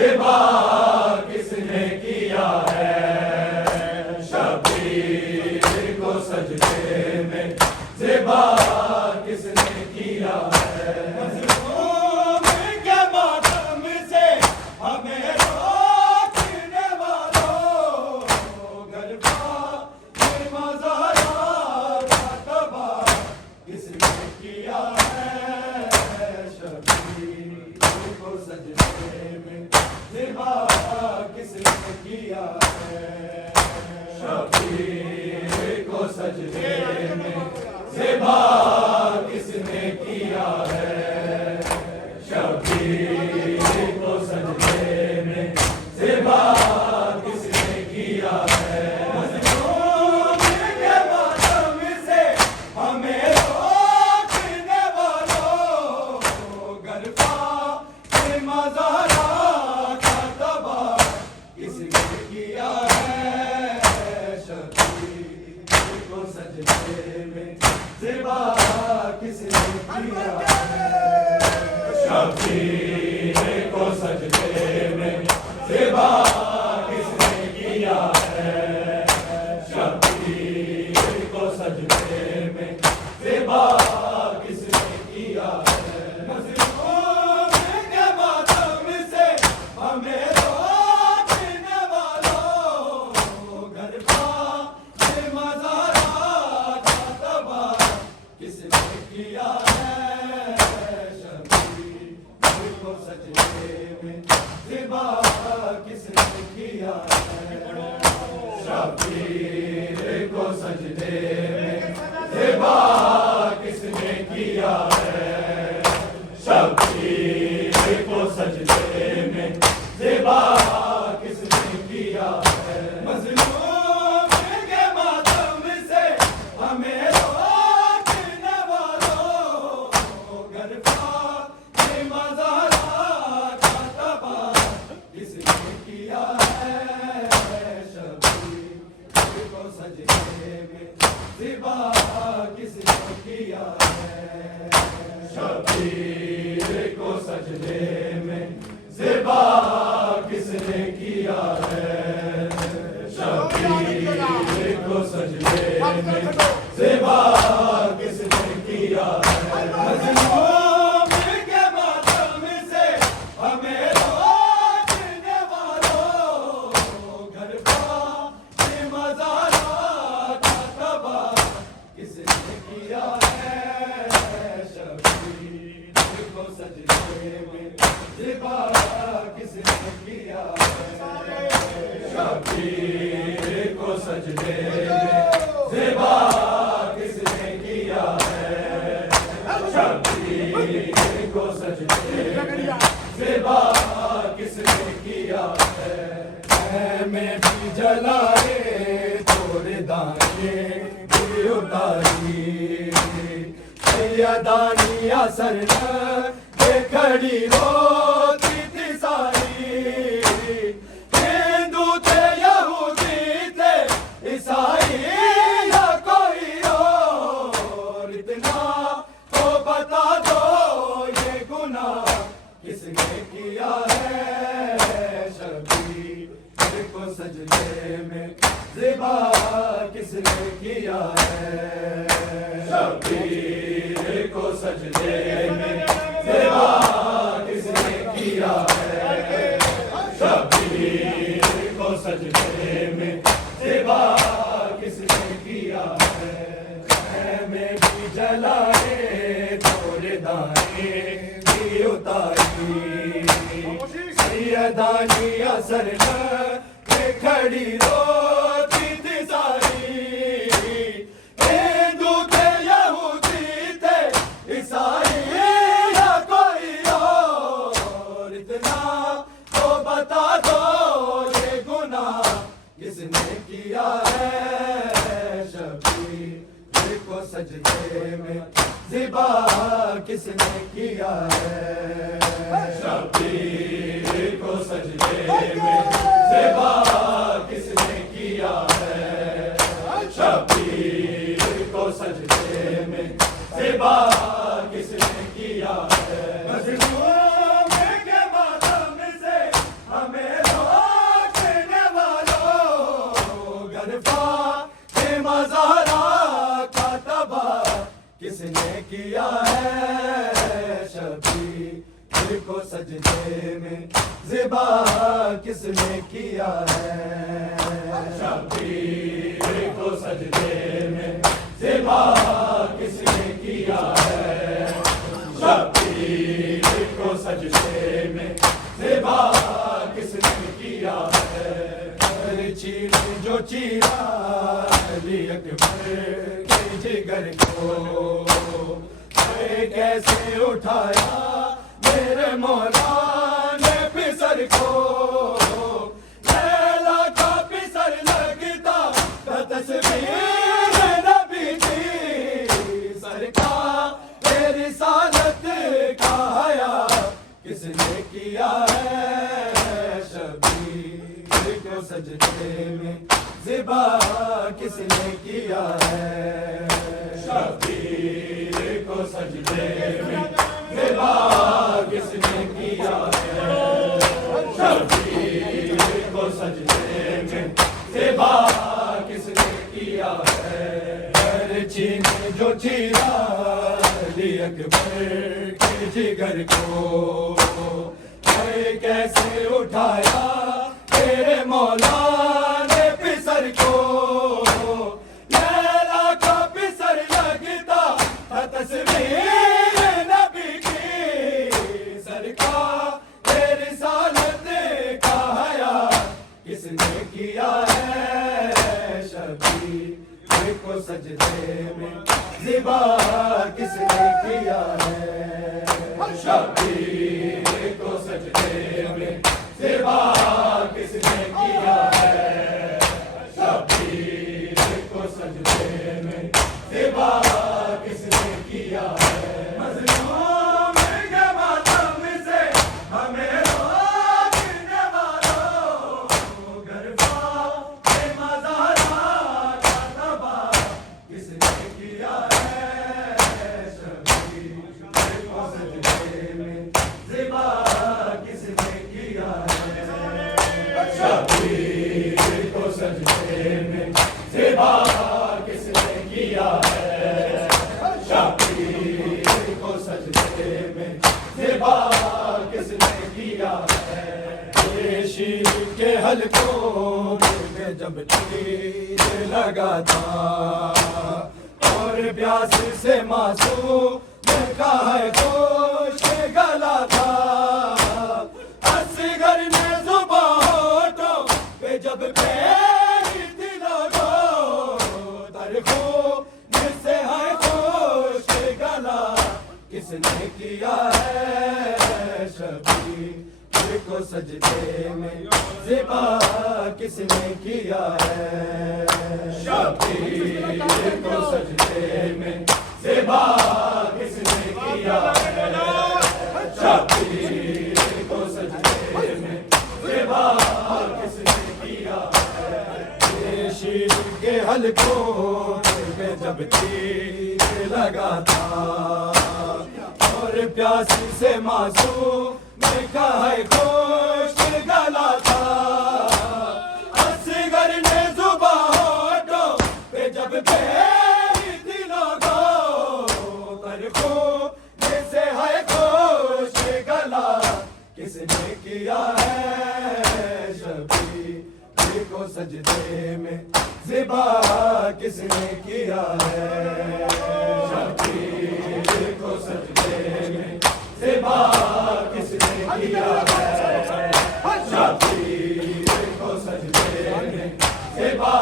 زبا کس نے کیا ہے شبیر کو سجدے میں زبا کس نے کیا ہے مظلوم کے ماتم سے ہمیں روکنے والوں گربا یہ مزارات کا تباہ کس نے کیا ہے شبیر کو سجدے میں زبا کس نے کیا ہے شبیر کو سجدے میں زبا کس نے کیا ہے شبیر کو سجدے میں زبا کس نے کیا ہے مظلوم کے ماتم سے ہمیں روکنے والوں گربا یہ مزارات کا تباہ کس نے کیا ہے شبیر کو سجدے میں زبا کس نے کیا ہے شبیر کو سجدے میں زبا کس نے کیا ہے شبیر کو سجدے میں زبا کس نے کیا ہے مظلوم کے ماتم سے ہمیں روکنے والوں گربا یہ مزارات کا تباہ کس نے کیا ہے شبیر کو سجدے میں زبا کس نے کیا ہے شبیر کو سجدے میں زبا کس نے کیا ہے شبیر کو سجدے میں زبا کس نے کیا ہے مظلوم کے ماتم سے ہمیں روکنے والوں گربا یہ مزارات کا تباہ کس نے کیا ہے شبیر کو سجدے میں زبا کس نے کیا ہے شبیر کو سجدے میں زبا کس نے کیا ہے شبیر کو سجدے میں زبا کس نے کیا ہے مظلوم کے ماتم سے ہمیں روکنے والوں گربا یہ مزارات کا تباہ کس نے کیا ہے شبیر کو سجدے میں زبا کس نے کیا ہے شبیر کو سجدے میں زبا کس نے کیا ہے شبیر کو سجدے میں زبا کس نے کیا ہے میں بھی جلائے تھوڑے دانے بھی اتاری سیدانی اثر نہ کھڑی روتی تھی ساری ہندو تھے یہودی تھے عیسائی یا کوئی اور اتنا تو بتا دو یہ گناہ کس نے کیا ہے شبیر کو سجدے میں زبا کس نے کیا ہے شبیر کو سجدے میں زبا کس نے کیا ہے شبیر کو سجدے میں زبا کس نے کیا ہے میں بھی جلائے تھوڑے دانے بھی اتاری سیدانی اثر نہ کھڑی روتی تھی ساری ہندو تھے یہودی تھے عیسائی یا کوئی اور اتنا تو بتا دو یہ گناہ کس نے کیا ہے شبیر کو سجدے میں زبا کس نے کیا ہے شبیر کو سجدے میں زبا کس نے کیا ہے شبیر کو سجدے میں زبا کس نے کیا ہے مظلوم کے ماتم سے کیا ہے شبیر کو سجدے میں ذبح کس نے کیا ہے شبیر کو سجدے میں ذبح کس نے کیا ہے شبیر کو سجدے میں ذبح کس نے کیا ہے چیر جو چیرا علی اکبر کے جگر کو کیسے اٹھایا میرے مولا نے پسر کو لیلا کا پسر لگتا تصویر نبی کی سرکار رسالت کا حیا کس نے کیا ہے شبیر کو سجدے میں ذبح کس نے کیا ہے شبیر کو سجدے میں ذبح کس نے کیا ہے شبیر کو سجدے میں ذبح کس نے کیا ہے ہر چین جو چیرا علی اکبر کے جگر کو کیسے اٹھایا تیرے مولا نے پسر کو لیلا کا پسر لگتا تصویر نبی کی سرکار رسالت کا حیا کس نے کیا ہے شبیر کو سجدے میں ذبح کس نے کیا ہے شبیر کو سجدے میں ذبح کس نے کیا ہے شبیر کو سجدے میں ذبح کس نے کیا ہے مظلوم کے ماتم سے ہمیں روکنے والوں گرفا کے مزارات کا تباہ کس نے کیا ہے شبیر کو سجدے میں ذبح کس نے کیا ہے شبیر کو سجدے میں ذبح کس نے کیا ہے شبیر کو سجدے میں ذبح کس نے کیا ہے شیر کے حلقوں میں جب تیر لگا تھا اور پیاس سے معصوم کا ہے گوشت گلا تھا اصغر نے زبان ہونٹوں پہ جب پیری تھی لوگوں ترخو جس سے ہے گوشت گلا کس نے کیا ہے شبیر کو سجدے میں ذبح کس نے کیا ہے شبیر کو سجدے میں ذبح کس نے کیا ہے شبیر کو سجدے میں ذبح کس نے کیا ہے شیر کے حلقوں میں جب تیر لگا تھا اور پیاس سے معصوم میں کہا ہے گوشت گلا تھا اصغر نے زبان ہونٹوں پہ جب پیری تھی لوگوں ترخو جیسے ہے گوشت گلا کس نے کیا ہے شبیر کو سجدے میں ذبح کس نے کیا ہے شبیر کو سجدے میں ذبح کس نے کیا ہے شبیر کو سجدے میں ذبح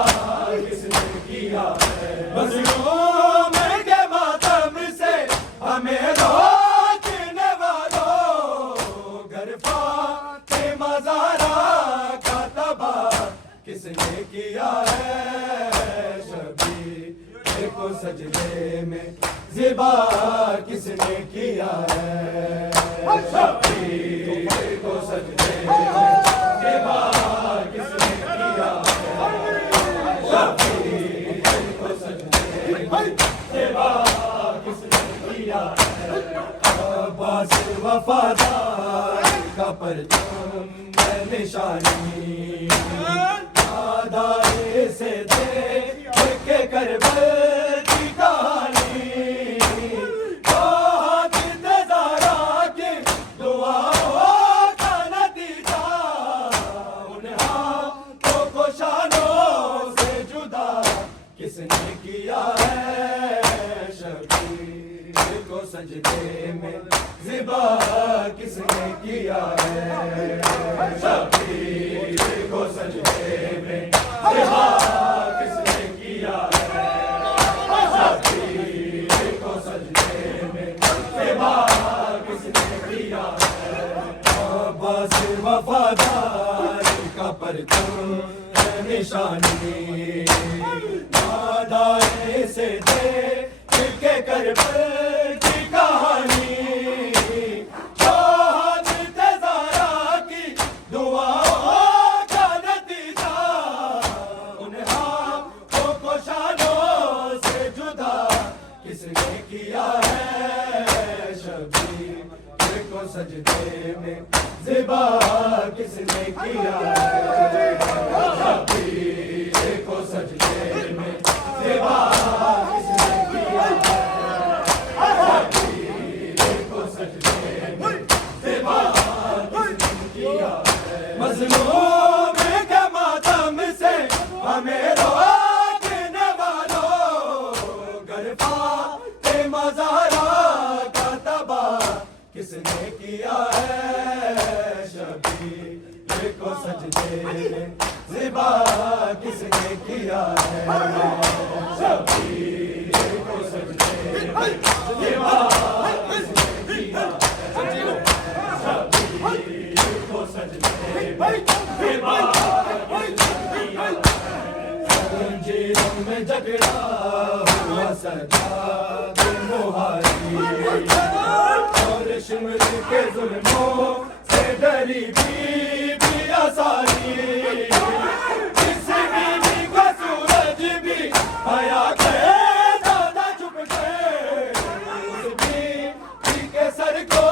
کس نے کیا ہے مظلوم کے ماتم سے ہمیں روکنے والوں گرفا کے مزارات کا تباہ کس نے کیا ہے شبیر کو سجدے میں ذبح کس نے کیا ہے شبیر کو سجدے میں ذبح کس نے کیا ہے شبیر کو سجدے میں ذبح کس نے کیا ہے عباس وفادار کا پرچم نشانی دائیں سے دیکھ کے کربل کی کہانی کس نے کیا ہے شبیر کو سجدے میں ذبح کس نے کیا ہے شبیر کو سجدے میں ذبح کس نے کیا ہے شبیر کو سجدے میں ذبح کس نے کیا ہے عباس وفاداری کا پرچم نشانی نادائیں سے دے کے کربل کی کہانی شہادت زہرا کی دعاؤں کا نتیجہ ان ہاتھوں کو شانوں سے جدا کس نے کیا ہے شبیر کو سجدے میں ذبح کس نے کیا ہے شبیر کو سجدے میں ذبح کس نے کیا ہے شبیر کو سجدے میں ذبح کس نے کیا ہے مظلوم کے ماتم سے ہمیں روکنے والوں گر فاطمہ زہرا کا تباہ کس نے کیا ہے شبیر کو سجدے میں ذبح کس نے کیا ہے شبیر کو سجدے میں ذبح کس نے کیا ہے شبیر کو سجدے میں ذبح کس نے کیا ہے زنجیروں میں جکڑا ہوا سجاد مہاری اور شمر کے ظلموں سے ڈری بی بی آسانی جس بیوی کا سورج بھی حیا کے زیادہ چھپ گئے اس بیوی کے سر کو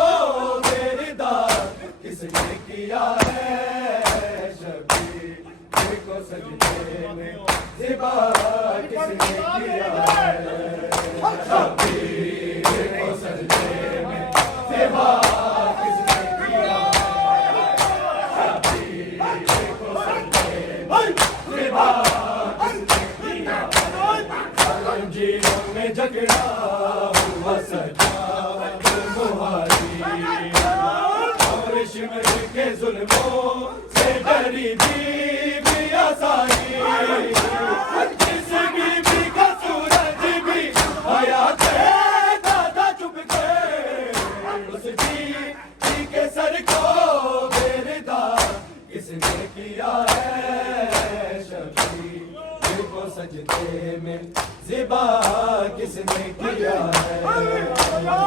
گردار کس نے کیا ہے شبیر کو سجدے میں ذبح کس نے کیا ہے شبیر کو سجدے میں ذبح کس نے کیا شبیر کو سجدے میں ذبح کس نے کیا زنجیروں میں جکڑا ہوا سجاد مہاری اور شمر کے ظلموں سے ڈری بی بی آسانی جس بیوی کا سورج بھی حیا کے زیادہ چھپ گئے اس بیوی کے سر کو گردار کس نے کیا ہے شبیر کو سجدے میں ذبح کس نے کیا ہے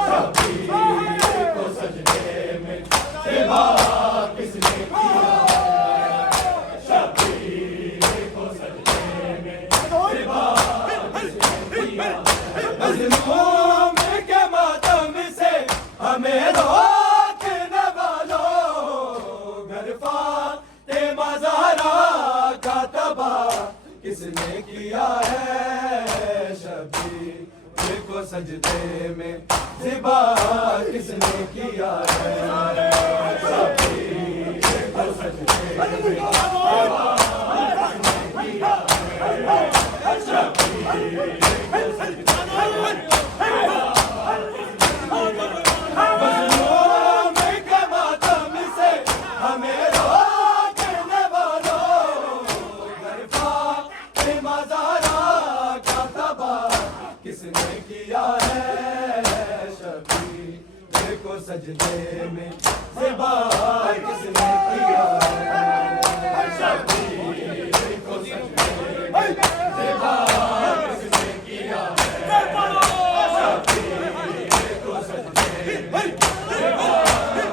شبیر کو سجدے میں ذبح کس نے کیا ہے شبیر کو سجدے میں ذبح کس نے کیا ہے مظلوم کے ماتم سے ہمیں روکنے والوں گر فاطمہ زہرا کا تباہ کس نے کیا ہے شبیر کو سجدے میں ذبح کس نے کیا ہے شبیر کو سجدے میں ذبح کس نے کیا ہے شبیر کو سجدے میں مظلوم کے ماتم سے ہمیں روکنے والوں گر فاطمہ زہرا کا تباہ کس نے کیا ہے شبیر کو سجدے میں ذبح کس نے کیا ہے شبیر کو سجدے میں ذبح کس نے کیا ہے شبیر کو سجدے میں ذبح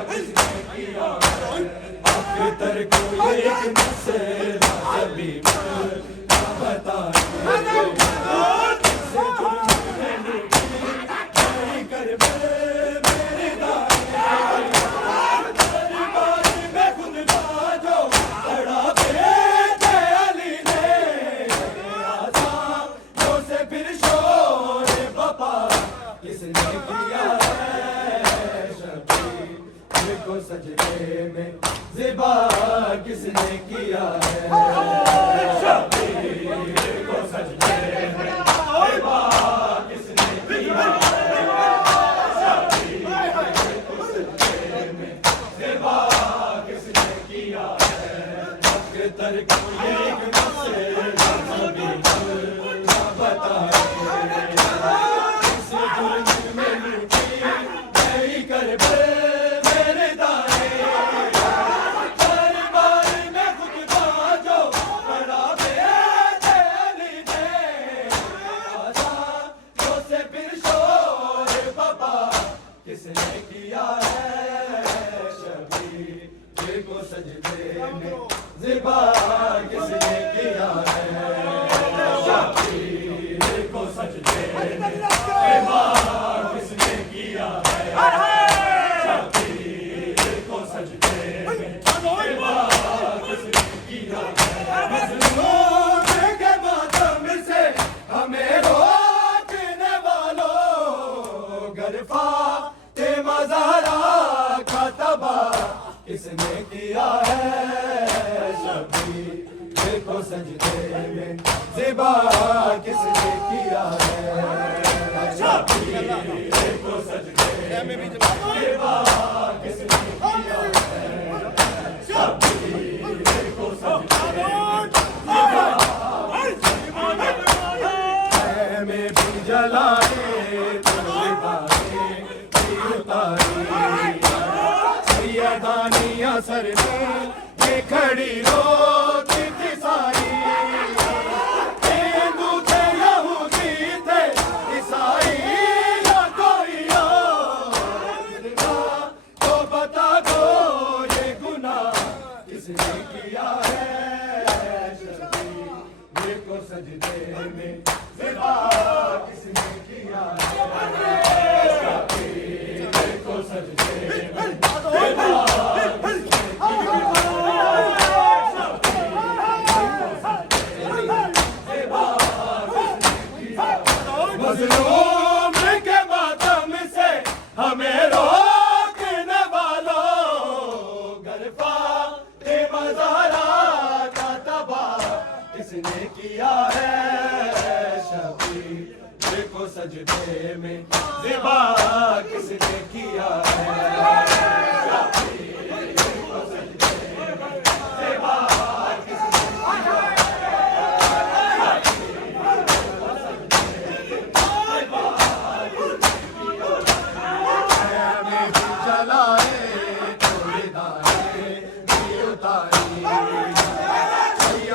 کس نے کیا ہے اختر کو ایک مسئلہ ابھی بتائیں سجدے میں ذبح کس نے کیا ہے شبیر کو سجدے میں برتر کو ایک مسئلہ کبھی نہ بتائے اس جرم میں لوٹی گئی کربل میرے دائیں دربار میں خطبہ جو پڑا بے دلی نے آزادوں سے پھر شور بابا کس نے کیا ہے شبیر کو سجدے میں زبا کس نے کیا ہے شبیر کو سجدے میں زبا کس نے کیا ہے شبیر کو سجدے میں زبا کس نے کیا ہے مظلوم کے ماتم سے ہمیں روکنے والوں گرفا مزارا کا تباہ کس نے کیا ہے شبیر کو سجدے میں زبا کس نے کیا ہے شبیر کو سجدے میں زبا کس نے کیا ہے شبیر کو سجدے میں بھی جلائے سیدانیاں سر میں یہ کھڑی روتی تھی ساری ہندو تھے یہودی تھے عیسائی یا کوئی اور تو بتا دو یہ گناہ کس نے کیا ہے شبیر کو سجدے میں زبا کس نے کیا ہے شبیر کو سجدے میں مظلوم کے ماتم سے ہمیں روکنے والوں گرفا مزارا کا تباہ کس نے کیا ہے شبیر کو سجدے میں زبا کس نے کیا ہے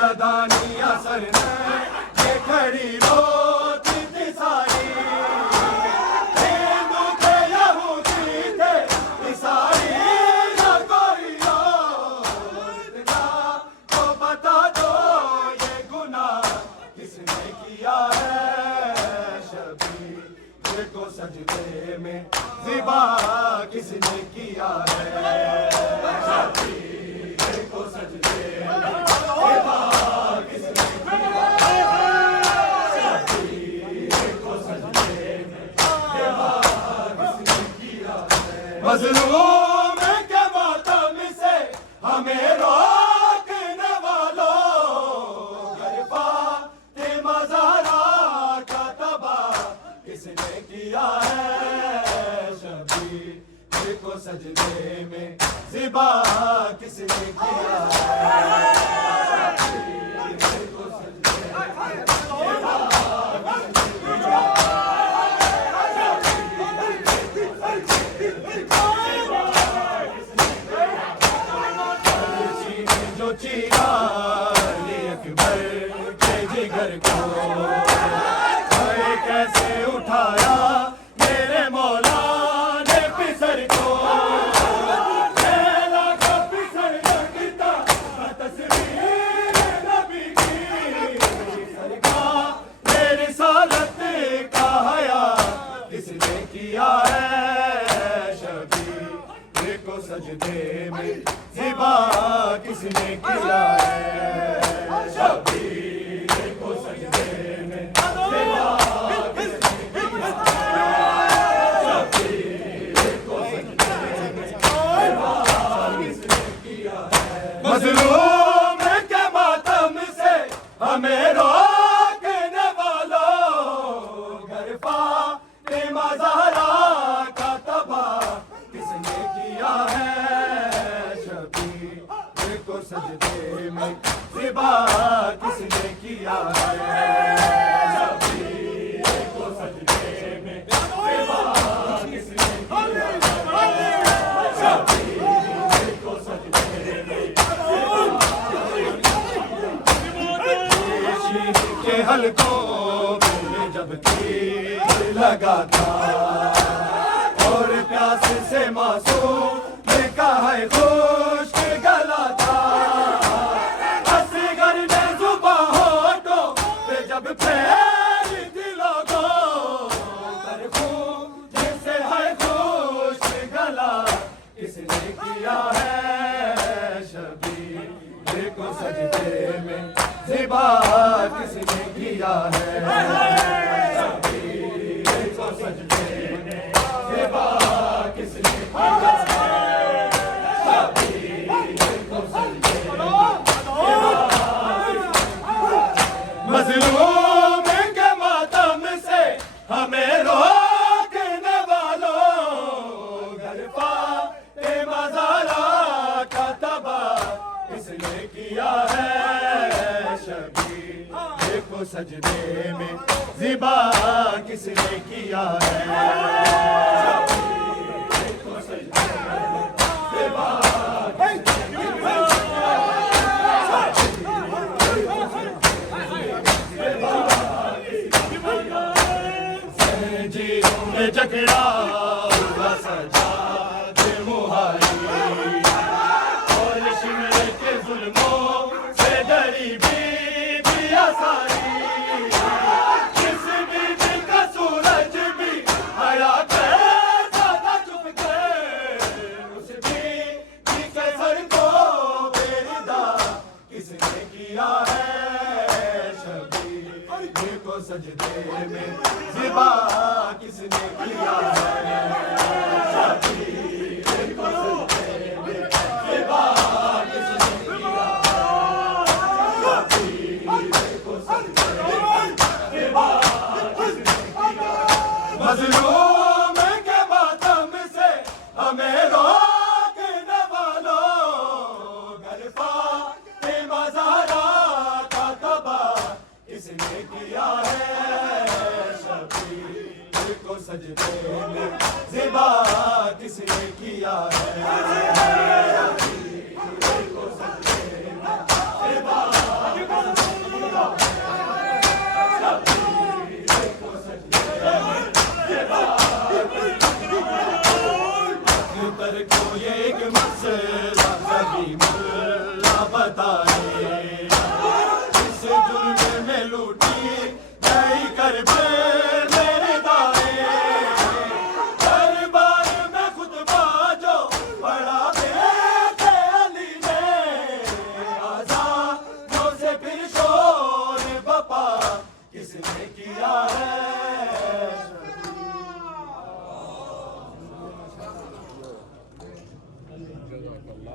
سیدانیاں سر میں یہ کھڑی روتی تھی ساری ہندو تھے یہودی تھے عیسائی یا کوئی اور تو بتا دو یہ گناہ کس نے کیا ہے شبیر کو سجدے میں زبا کس نے کیا ہے شبیر کو سجدے میں مظلوم کے ماتم سے ہمیں روکنے والوں گرفا مزارا کا تباہ کس نے کیا ہے شبیر کو سجدے میں زبا کس نے کیا ہے شبیر کو سجدے میں کیسے اٹھایا میرے مولا نے پسر کو میلا کا پسر لگتا تصویر نبی کی سرکار میری سالت کا حیا کس نے کیا ہے شبیر کو سجدے میں زبا کس نے کیا ہے شبیر کو سجدے میں زبا مظلوم کے ماتم سے ہمیں روکنے والوں گرفا مزارا کا تباہ کس نے کیا ہے شبیر کو سجدے میں ذبح کس نے کیا ہے شبیر کو سجدے میں ذبح کس نے کیا ہے شبیر کو سجدے میں شیر کے حلقوں میں جب تیر لگا تھا اور پیاس سے معصوم نے کہا ہے خشک گلا تھا اصغر نے زباں ہونٹوں پہ جب پھیری تھی لوگوں در خون جس سے ہے خشک گلا کس نے کیا ہے شبیر کو سجدے میں ذبح کس نے کیا ہے شبیر کو سجدے میں ذبح کس نے کیا ہے شبیر کو سجدے مظلوم کے ماتم سے ہمیں روکنے والوں گھر فاطمہ زہرا کا تباہ اس نے کیا ہے شبیر کو سجدے میں ذبح کس نے کیا ہے شبیر کو سجدے میں ذبح کس نے کیا ہے زنجیروں میں جکڑا ہوا سجاد مہاری اور شمر کے ظلموں سے ڈری بی ساری جس بی بی کا سورج بھی حیا کے زیادہ چھپ کے اس بی کے سر کو پیدا کس نے کیا ہے شبیر کو سجدے میں ذبح کس نے کیا ہے شبیر کو سجدے میں ذبح کس نے کیا ہے شبیر کو سجدے میں ذبح کس نے کیا ہے مظلوم کے ماتم سے ہمیں روکنے والوں گھر فاطمہ زہرا کا تباہ کس نے کیا ہے شبیر کو سجدے میں